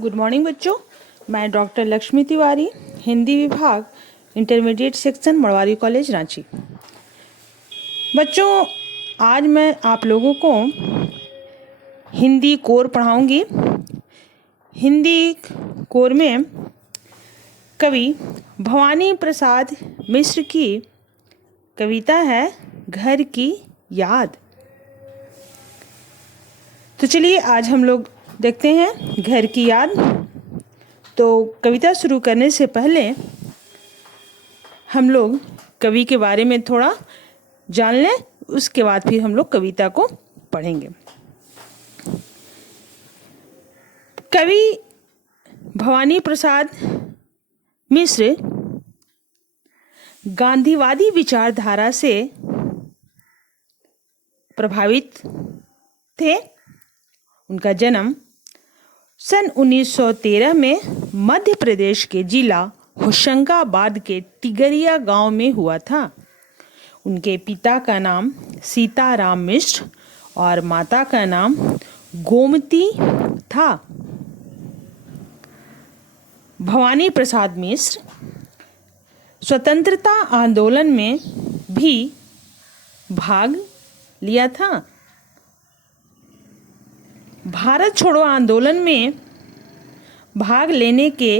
Good morning बच्चों। मैं doctor Lakshmi Tiwari, Hindi विभाग, intermediate section, Marwari college, Ranchi. बच्चों, आज मैं आप लोगों को हिंदी कोर पढ़ाऊंगी। हिंदी कोर में कवि भवानी प्रसाद मिश्र की कविता है घर की याद। तो चलिए आज हम लोग देखते हैं घर की याद। तो कविता शुरू करने से पहले हम लोग कवि के बारे में थोड़ा जान लें, उसके बाद फिर हम लोग कविता को पढ़ेंगे। कवि भवानी प्रसाद मिश्र गांधीवादी विचारधारा से प्रभावित थे। उनका जन्म सन 1913 में मध्य प्रदेश के जिला होशंगाबाद के तिगरिया गांव में हुआ था। उनके पिता का नाम सीताराम मिश्र और माता का नाम गोमती था। भवानी प्रसाद मिश्र स्वतंत्रता आंदोलन में भी भाग लिया था। भारत छोड़ो आंदोलन में भाग लेने के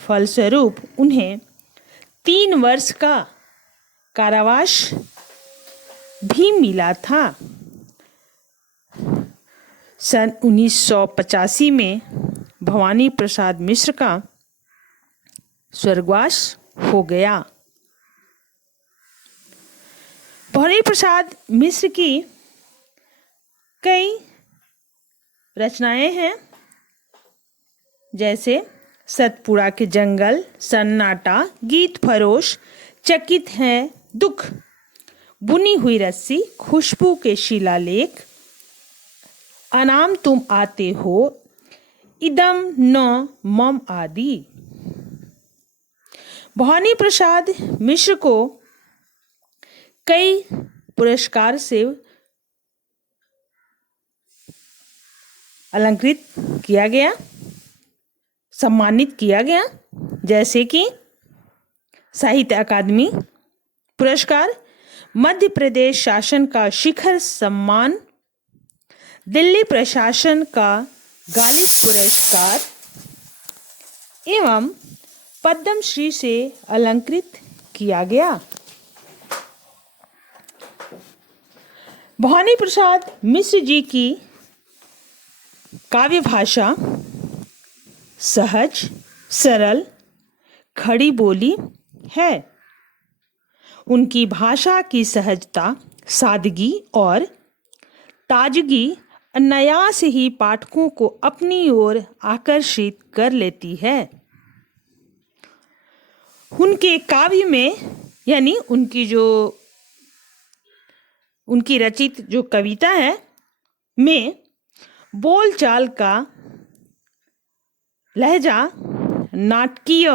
फलस्वरूप उन्हें 3 वर्ष का कारावास भी मिला था। सन 1985 में भवानी प्रसाद मिश्र का स्वर्गवास हो गया। भवानी प्रसाद मिश्र की कई रचनाएं हैं, जैसे सतपुड़ा के जंगल, सन्नाटा, गीत फरोश, चकित है दुख, बुनी हुई रस्सी, खुशबू के शिलालेख, अनाम तुम आते हो, इदम न मम आदि। भवानी प्रसाद मिश्र को कई पुरस्कार से अलंकृत किया गया, सम्मानित किया गया, जैसे कि साहित्य अकादमी पुरस्कार, मध्य प्रदेश शासन का शिखर सम्मान, दिल्ली प्रशासन का गालिब पुरस्कार एवं पद्मश्री से अलंकृत किया गया। भवानी प्रसाद मिश्र जी की काव्य भाषा सहज, सरल, खड़ी बोली है। उनकी भाषा की सहजता, सादगी और ताजगी अनायास ही पाठकों को अपनी ओर आकर्षित कर लेती है। उनके काव्य में यानी उनकी रचित जो कविता है में बोलचाल का लहजा, नाटकीय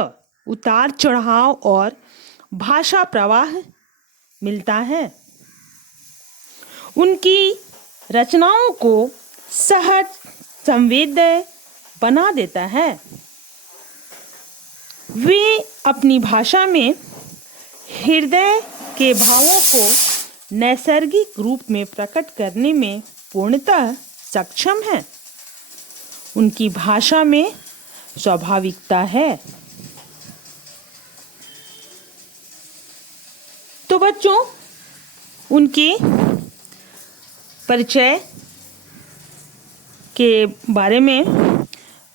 उतार चढ़ाव और भाषा प्रवाह मिलता है। उनकी रचनाओं को सहज संवेद्य बना देता है। वे अपनी भाषा में हृदय के भावों को नैसर्गिक रूप में प्रकट करने में पूर्णतः सक्षम है। उनकी भाषा में स्वाभाविकता है। तो बच्चों, उनके परिचय के बारे में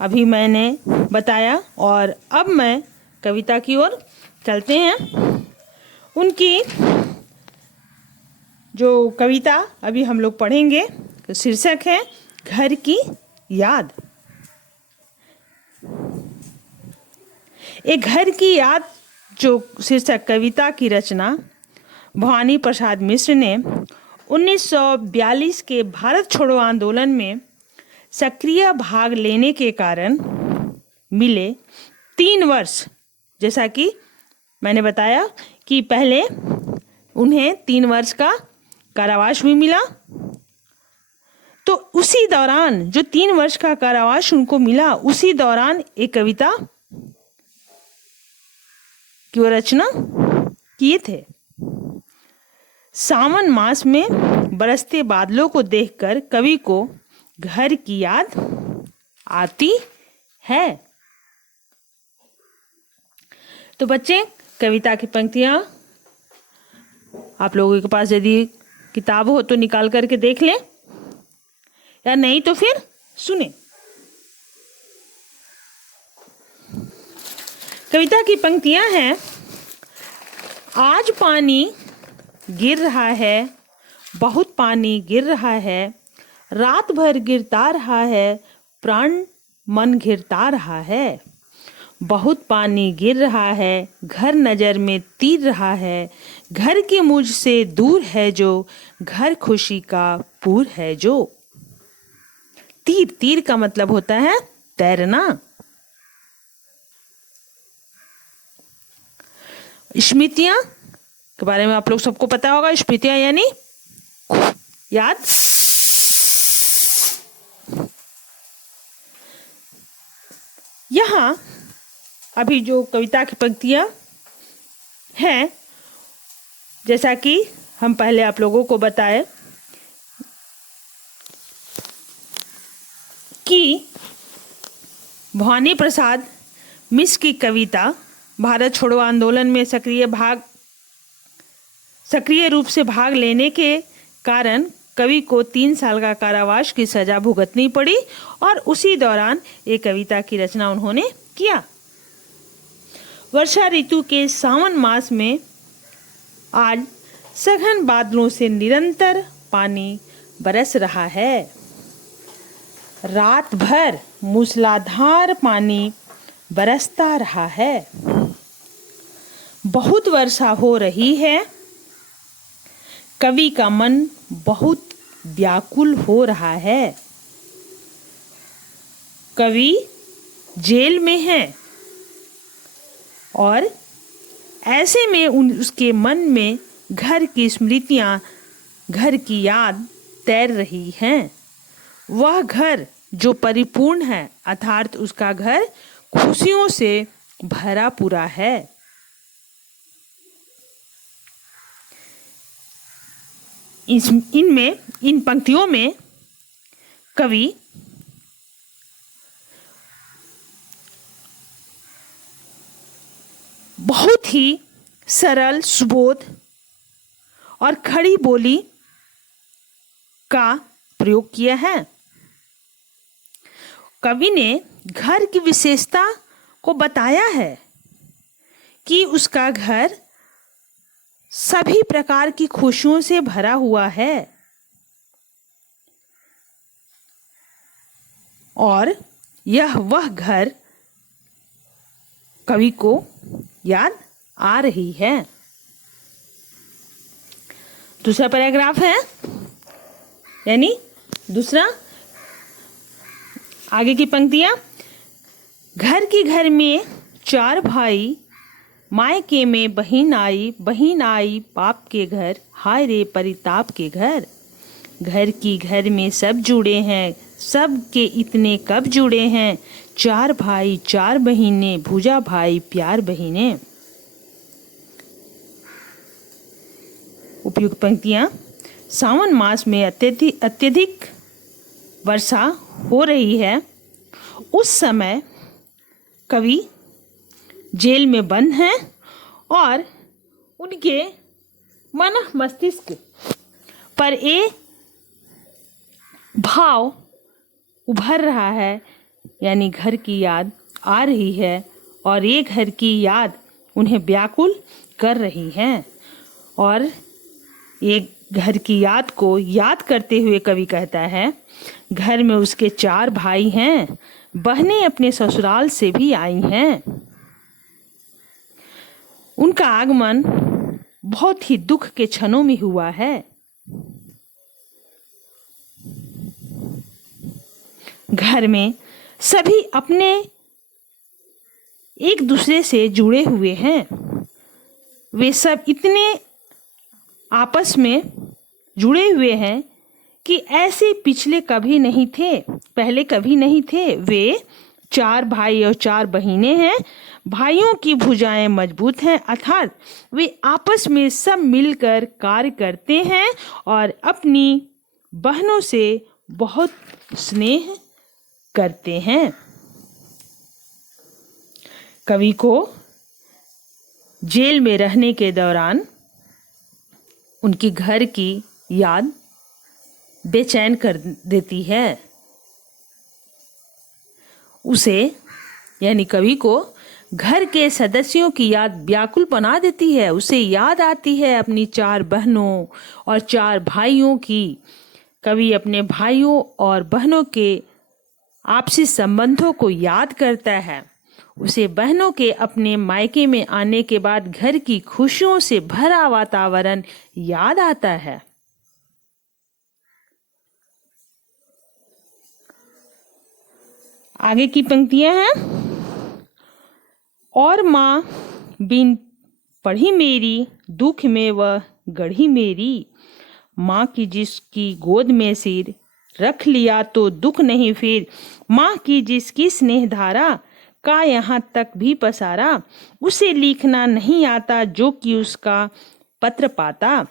अभी मैंने बताया और अब मैं कविता की ओर चलते हैं। उनकी जो कविता अभी हम लोग पढ़ेंगे, तो शीर्षक है घर की याद। एक घर की याद जो शीर्षक कविता की रचना भवानी प्रसाद मिश्र ने 1942 के भारत छोड़ो आंदोलन में सक्रिय भाग लेने के कारण मिले 3 वर्ष, जैसा कि मैंने बताया कि पहले उन्हें 3 वर्ष का कारावास भी मिला, तो उसी दौरान जो 3 वर्ष का कारावास उनको मिला, उसी दौरान एक कविता की वो रचना किए थे। सावन मास में बरसते बादलों को देखकर कवि को घर की याद आती है। तो बच्चे, कविता की पंक्तियां आप लोगों के पास यदि किताब हो तो निकाल करके देख लें, या नहीं तो फिर सुने। कविता की पंक्तियां हैं, आज पानी गिर रहा है, बहुत पानी गिर रहा है, रात भर गिरता रहा है, प्राण मन घिरता रहा है। बहुत पानी गिर रहा है, घर नजर में तीर रहा है, घर की मुझ से दूर है जो, घर खुशी का पूर है जो। तीर, तीर का मतलब होता है तैरना। स्मृतियां के बारे में आप लोग सबको पता होगा। स्मृतियां यानी याद। यहां अभी जो कविता की पंक्तियां हैं, जैसा कि हम पहले आप लोगों को बताए कि भवानी प्रसाद मिश्र की कविता भारत छोड़ो आंदोलन में सक्रिय रूप से भाग लेने के कारण कवि को 3 साल का कारावास की सजा भुगतनी पड़ी और उसी दौरान एक कविता की रचना उन्होंने किया। वर्षा ऋतु के सावन मास में आज सघन बादलों से निरंतर पानी बरस रहा है। रात भर मूसलाधार पानी बरसता रहा है। बहुत वर्षा हो रही है। कवि का मन बहुत व्याकुल हो रहा है। कवि जेल में है और ऐसे में उसके मन में घर की स्मृतियां, घर की याद तैर रही हैं। वह घर जो परिपूर्ण है, अर्थात उसका घर खुशियों से भरा पूरा है। इन पंक्तियों में कवि बहुत ही सरल, सुबोध और खड़ी बोली का प्रयोग किया है। कवि ने घर की विशेषता को बताया है कि उसका घर सभी प्रकार की खुशियों से भरा हुआ है और यह वह घर कवि को याद आ रही है। दूसरा पैराग्राफ है, यानी दूसरा आगे की पंक्तियां। घर में 4 भाई, मायके में बहन आई बाप के घर, हाय रे परिताप के घर। घर में सब जुड़े हैं, सब के इतने कब जुड़े हैं, 4 भाई 4 बहिने, भुजा भाई प्यार बहिने। उपयुक्त पंक्तियां। सावन मास में अत्यधिक वर्षा हो रही है। उस समय कवि जेल में बंद हैं और उनके मन मस्तिष्क पर एक भाव उभर रहा है, यानी घर की याद आ रही है और ये घर की याद उन्हें व्याकुल कर रही है। और ये घर की याद को याद करते हुए कवि कहता है, घर में उसके 4 भाई हैं, बहनें अपने ससुराल से भी आई हैं। उनका आगमन बहुत ही दुख के क्षणों में हुआ है। घर में सभी अपने एक दूसरे से जुड़े हुए हैं। वे सब इतने आपस में जुड़े हुए हैं कि ऐसे पहले कभी नहीं थे। वे 4 भाई और 4 बहिनें हैं। भाइयों की भुजाएं मजबूत हैं, अर्थात वे आपस में सब मिलकर कार्य करते हैं और अपनी बहनों से बहुत स्नेह करते हैं। कवि को जेल में रहने के दौरान उनके घर की याद बेचैन कर देती है। उसे यानी कवि को घर के सदस्यों की याद व्याकुल बना देती है। उसे याद आती है अपनी 4 बहनों और 4 भाइयों की। कवि अपने भाइयों और बहनों के आपसी संबंधों को याद करता है। उसे बहनों के अपने मायके में आने के बाद घर की खुशियों से भरा वातावरण याद आता है। आगे की पंक्तियां हैं। और माँ बिन पढ़ी मेरी, दुख में वह गढ़ी मेरी। माँ की जिसकी गोद में सिर रख लिया तो दुख नहीं फिर। माँ की जिसकी स्नेह धारा का यहाँ तक भी पसारा। उसे लिखना नहीं आता जो कि उसका पत्र पाता।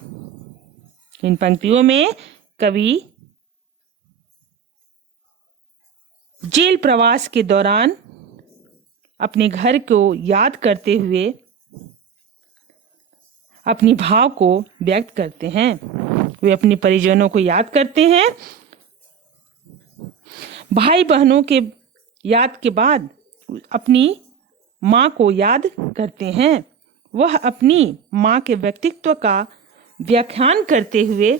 इन पंक्तियों में कवि जेल प्रवास के दौरान अपने घर को याद करते हुए अपनी भाव को व्यक्त करते हैं। वे अपने परिजनों को याद करते हैं। भाई बहनों के याद के बाद अपनी माँ को याद करते हैं। वह अपनी माँ के व्यक्तित्व का व्याख्यान करते हुए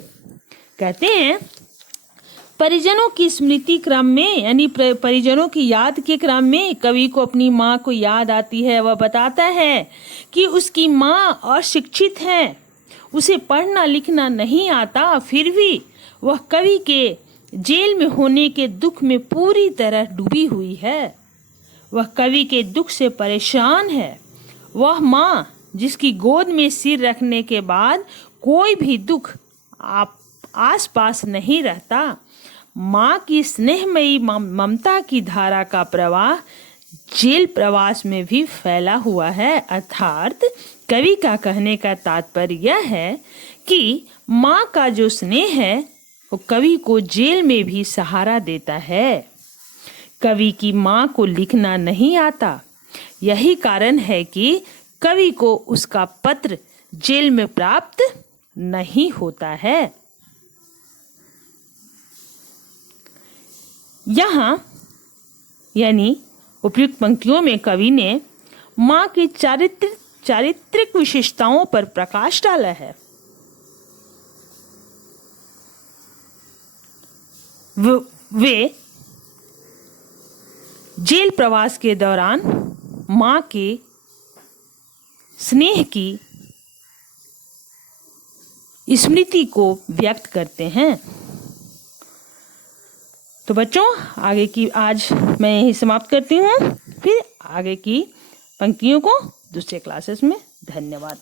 कहते हैं, परिजनों की स्मृति क्रम में यानी परिजनों की याद के क्रम में कवि को अपनी माँ को याद आती है। वह बताता है कि उसकी माँ अशिक्षित है, उसे पढ़ना लिखना नहीं आता, फिर भी वह कवि के जेल में होने के दुख में पूरी तरह डूबी हुई है। वह कवि के दुख से परेशान है। वह माँ जिसकी गोद में सिर रखने के बाद कोई भी दुख आस पास नहीं रहता। माँ की स्नेहमयी ममता की धारा का प्रवाह जेल प्रवास में भी फैला हुआ है। अर्थात कवि का कहने का तात्पर्य यह है कि माँ का जो स्नेह है वो कवि को जेल में भी सहारा देता है। कवि की माँ को लिखना नहीं आता। यही कारण है कि कवि को उसका पत्र जेल में प्राप्त नहीं होता है। यहाँ यानी उपयुक्त पंक्तियों में कवि ने माँ की चारित्रिक विशेषताओं पर प्रकाश डाला है। वे जेल प्रवास के दौरान माँ के स्नेह की स्मृति को व्यक्त करते हैं। तो बच्चों, आगे की आज मैं यही समाप्त करती हूँ। फिर आगे की पंक्तियों को दूसरे क्लासेस में। धन्यवाद।